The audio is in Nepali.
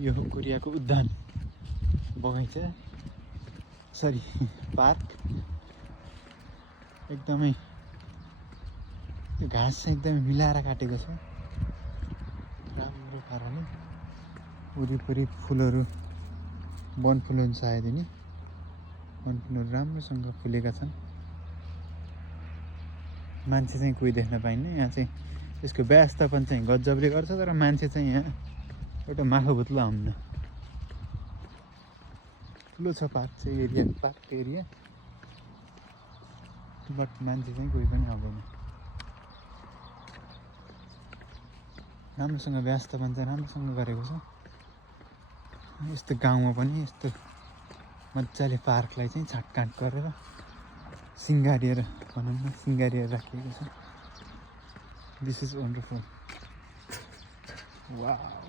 यो कोरियाको उद्यान बगैँचा सरी पार्क एकदमै यो घाँस चाहिँ एकदमै मिलाएर काटेको छ राम्रो पाराले वरिपरि फुलहरू वनफुल हुन्छ सायद नि वनफुलहरू राम्रोसँग फुलेका छन् मान्छे चाहिँ कोही देख्न पाइन्न यहाँ चाहिँ यसको व्यवस्थापन चाहिँ गजबले गर्छ तर मान्छे चाहिँ यहाँ एउटा माखो भुत्ला हुन्न ठुलो छ पार्क चाहिँ एरिया पार्क एरिया बट मान्छे चाहिँ कोही पनि आउँदैन राम्रोसँग व्यवस्थापन चाहिँ राम्रोसँग गरेको छ यस्तो गाउँमा पनि यस्तो मजाले पार्कलाई चाहिँ छाटकाट गरेर सिँगारिएर भनौँ न सिँगारिएर राखिएको छ दिस इज वन्डरफुल वाउ